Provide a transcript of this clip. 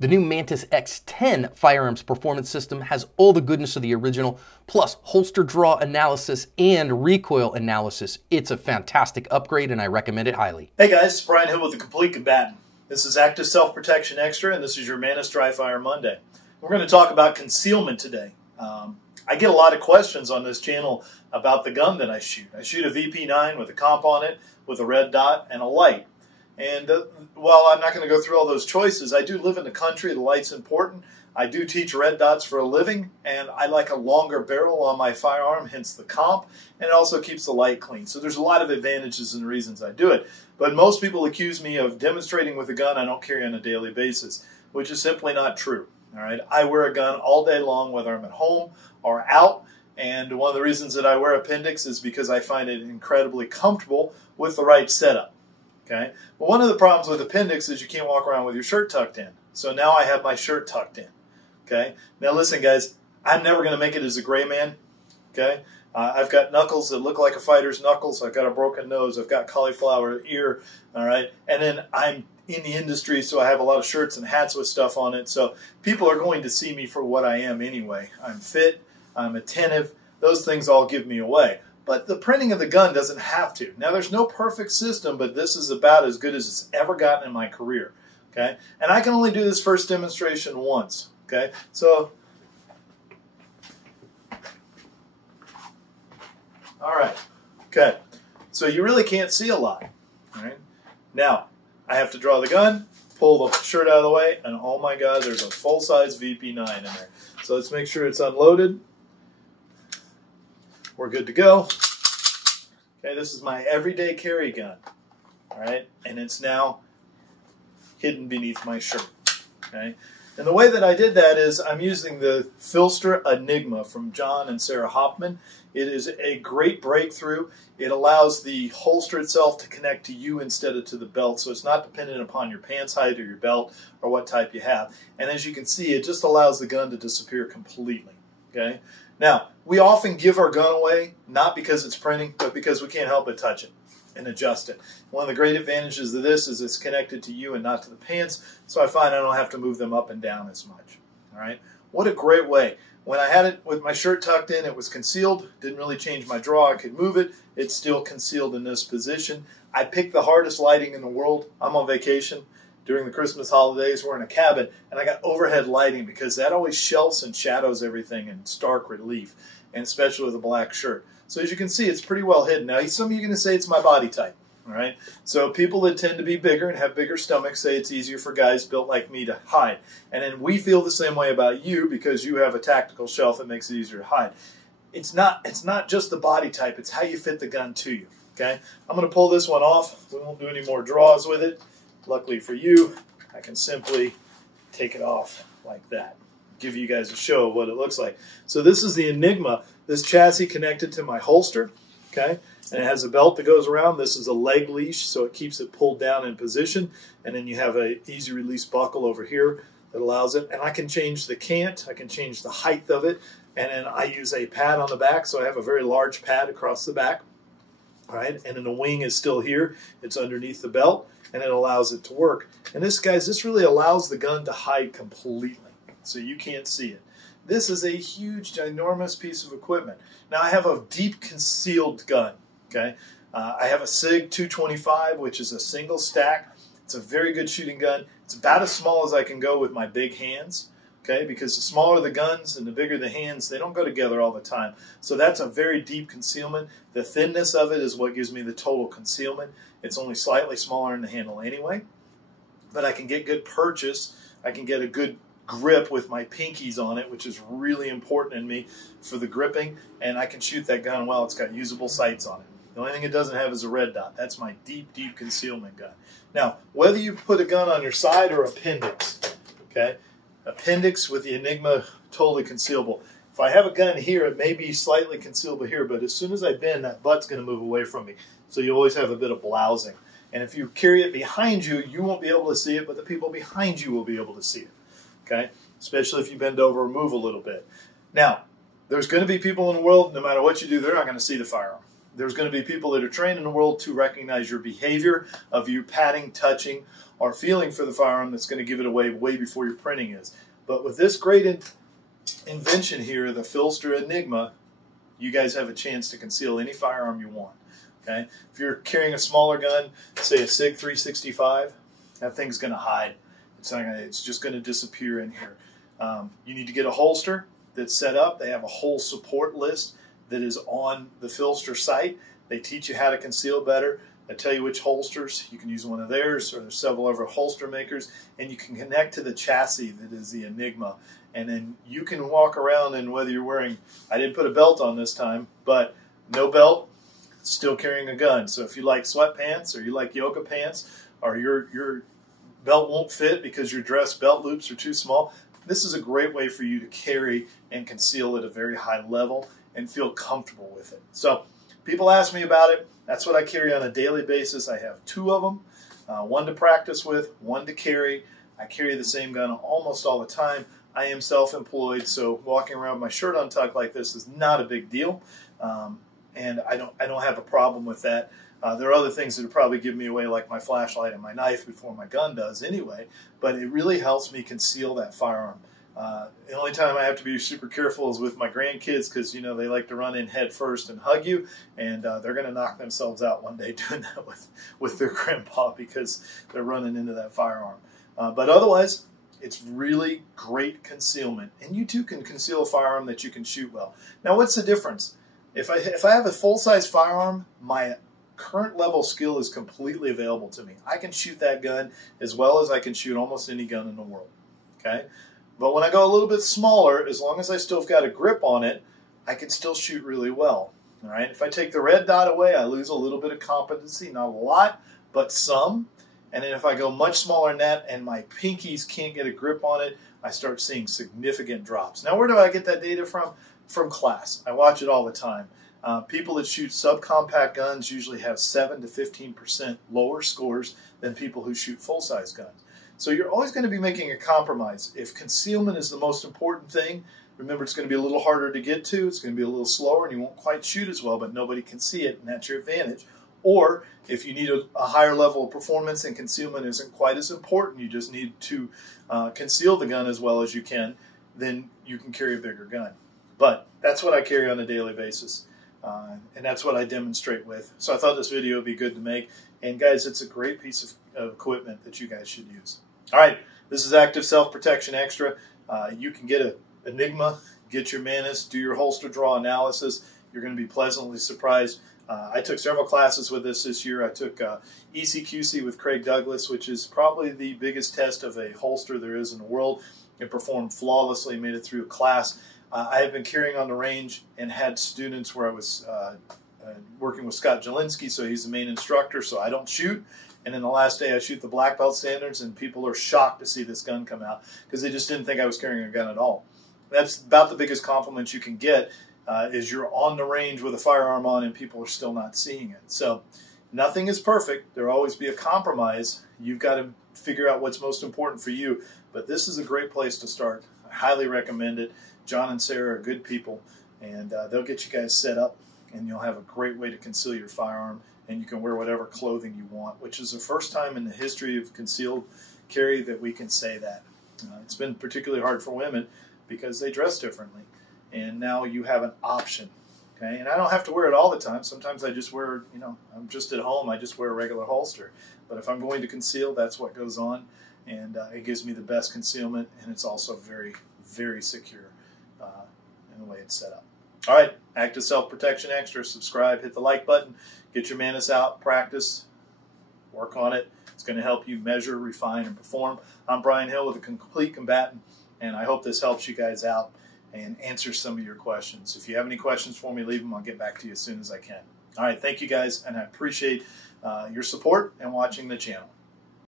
The new Mantis X10 firearms performance system has all the goodness of the original, plus holster draw analysis and recoil analysis. It's a fantastic upgrade and I recommend it highly. Hey guys, it's Brian Hill with The Complete Combatant. This is Active Self-Protection Extra and this is your Mantis Dry Fire Monday. We're going to talk about concealment today. I get a lot of questions on this channel about the gun that I shoot. I shoot a VP9 with a comp on it, with a red dot and a light. And while I'm not going to go through all those choices, I do live in the country. The light's important. I do teach red dots for a living, and I like a longer barrel on my firearm, hence the comp, and it also keeps the light clean. So there's a lot of advantages and reasons I do it. But most people accuse me of demonstrating with a gun I don't carry on a daily basis, which is simply not true. All right, I wear a gun all day long, whether I'm at home or out, and one of the reasons that I wear appendix is because I find it incredibly comfortable with the right setup. Okay, but one of the problems with appendix is you can't walk around with your shirt tucked in. So now I have my shirt tucked in. Okay, now listen guys, I'm never going to make it as a gray man. Okay, I've got knuckles that look like a fighter's knuckles. I've got a broken nose. I've got cauliflower ear. All right, and then I'm in the industry, so I have a lot of shirts and hats with stuff on it. So people are going to see me for what I am anyway. I'm fit. I'm attentive. Those things all give me away. But the printing of the gun doesn't have to. Now, there's no perfect system, but this is about as good as it's ever gotten in my career. Okay, and I can only do this first demonstration once. Okay, so all right. Okay, so you really can't see a lot. All right, now I have to draw the gun, pull the shirt out of the way, and oh my God, there's a full-size VP9 in there. So let's make sure it's unloaded. We're good to go. Okay, this is my everyday carry gun. All right, and it's now hidden beneath my shirt. Okay, and the way that I did that is I'm using the Filster Enigma from John and Sarah Hoffman. It is a great breakthrough. It allows the holster itself to connect to you instead of to the belt, so it's not dependent upon your pants height or your belt or what type you have. And as you can see, it just allows the gun to disappear completely. Okay. Now, we often give our gun away, not because it's printing, but because we can't help but touch it and adjust it. One of the great advantages of this is it's connected to you and not to the pants, so I find I don't have to move them up and down as much. All right? What a great way. When I had it with my shirt tucked in, it was concealed, didn't really change my draw, I could move it, it's still concealed in this position. I picked the hardest lighting in the world. I'm on vacation. During the Christmas holidays, we're in a cabin, and I got overhead lighting because that always shelves and shadows everything in stark relief, and especially with a black shirt. So as you can see, it's pretty well hidden. Now, some of you are going to say it's my body type, all right? So people that tend to be bigger and have bigger stomachs say it's easier for guys built like me to hide. And then we feel the same way about you because you have a tactical shelf that makes it easier to hide. It's not just the body type, it's how you fit the gun to you, okay? I'm going to pull this one off. We won't do any more draws with it. Luckily for you, I can simply take it off like that. Give you guys a show of what it looks like. So this is the Enigma. This chassis connected to my holster, okay? And it has a belt that goes around. This is a leg leash, so it keeps it pulled down in position. And then you have an easy release buckle over here that allows it. And I can change the cant. I can change the height of it. And then I use a pad on the back, so I have a very large pad across the back. All right, and then the wing is still here. It's underneath the belt, and it allows it to work. And this, guys, this really allows the gun to hide completely, so you can't see it. This is a huge, ginormous piece of equipment. Now, I have a deep concealed gun, okay? I have a SIG 225, which is a single stack. It's a very good shooting gun. It's about as small as I can go with my big hands. Okay, because the smaller the guns and the bigger the hands, they don't go together all the time. So that's a very deep concealment. The thinness of it is what gives me the total concealment. It's only slightly smaller in the handle anyway. But I can get good purchase. I can get a good grip with my pinkies on it, which is really important in me for the gripping. And I can shoot that gun well. It's got usable sights on it. The only thing it doesn't have is a red dot. That's my deep, deep concealment gun. Now, whether you put a gun on your side or appendix, okay, appendix with the Enigma, totally concealable. If I have a gun here, it may be slightly concealable here, but as soon as I bend, that butt's going to move away from me. So you always have a bit of blousing. And if you carry it behind you, you won't be able to see it, but the people behind you will be able to see it. Okay? Especially if you bend over or move a little bit. Now, there's going to be people in the world, no matter what you do, they're not going to see the firearm. There's going to be people that are trained in the world to recognize your behavior of you patting, touching, or feeling for the firearm that's going to give it away way before your printing is. But with this great invention here, the Filster Enigma, you guys have a chance to conceal any firearm you want. Okay? If you're carrying a smaller gun, say a SIG 365, that thing's going to hide. It's just going to disappear in here. You need to get a holster that's set up. They have a whole support list that is on the Filster site. They teach you how to conceal better. They tell you which holsters. You can use one of theirs, or there's several other holster makers, and you can connect to the chassis that is the Enigma. And then you can walk around, and whether you're wearing, I didn't put a belt on this time, but no belt, still carrying a gun. So if you like sweatpants, or you like yoga pants, or your belt won't fit because your dress belt loops are too small, this is a great way for you to carry and conceal at a very high level and feel comfortable with it. So people ask me about it. That's what I carry on a daily basis. I have 2 of them, one to practice with, one to carry. I carry the same gun almost all the time. I am self-employed, so walking around with my shirt untucked like this is not a big deal, and I don't have a problem with that. There are other things that would probably give me away, like my flashlight and my knife, before my gun does anyway, but it really helps me conceal that firearm. The only time I have to be super careful is with my grandkids, because, you know, they like to run in head first and hug you, and they're going to knock themselves out one day doing that with their grandpa, because they're running into that firearm. But otherwise, it's really great concealment, and you too can conceal a firearm that you can shoot well. Now, what's the difference? If I have a full-size firearm, my current level skill is completely available to me. I can shoot that gun as well as I can shoot almost any gun in the world. Okay? But when I go a little bit smaller, as long as I still have got a grip on it, I can still shoot really well. All right? If I take the red dot away, I lose a little bit of competency, not a lot, but some. And then if I go much smaller than that and my pinkies can't get a grip on it, I start seeing significant drops. Now, where do I get that data from? From class. I watch it all the time. People that shoot subcompact guns usually have 7 to 15% lower scores than people who shoot full-size guns. So you're always going to be making a compromise. If concealment is the most important thing, remember, it's going to be a little harder to get to, it's going to be a little slower, and you won't quite shoot as well, but nobody can see it, and that's your advantage. Or if you need a higher level of performance and concealment isn't quite as important, you just need to conceal the gun as well as you can, then you can carry a bigger gun. But that's what I carry on a daily basis. And that's what I demonstrate with. So I thought this video would be good to make. And guys, it's a great piece of equipment that you guys should use. All right, this is Active Self-Protection Extra. You can get an Enigma, get your Manus, do your holster draw analysis. You're going to be pleasantly surprised. I took several classes with this year. I took ECQC with Craig Douglas, which is probably the biggest test of a holster there is in the world. It performed flawlessly, made it through a class. I have been carrying on the range and had students where I was working with Scott Jelinski, so he's the main instructor, so I don't shoot. And then the last day I shoot the black belt standards, and people are shocked to see this gun come out because they just didn't think I was carrying a gun at all. That's about the biggest compliment you can get, is you're on the range with a firearm on and people are still not seeing it. So nothing is perfect. There will always be a compromise. You've got to figure out what's most important for you. But this is a great place to start. I highly recommend it. John and Sarah are good people, and they'll get you guys set up, and you'll have a great way to conceal your firearm, and you can wear whatever clothing you want, which is the first time in the history of concealed carry that we can say that. It's been particularly hard for women because they dress differently, and now you have an option. Okay, and I don't have to wear it all the time. Sometimes I just wear, you know, I'm just at home, I just wear a regular holster. But if I'm going to conceal, that's what goes on, and it gives me the best concealment, and it's also very, very secure in the way it's set up. All right, Active Self-Protection Extra. Subscribe, hit the like button, get your Manus out, practice, work on it. It's going to help you measure, refine, and perform. I'm Brian Hill with A Complete Combatant, and I hope this helps you guys out and answers some of your questions. If you have any questions for me, leave them. I'll get back to you as soon as I can. All right, thank you guys, and I appreciate your support and watching the channel.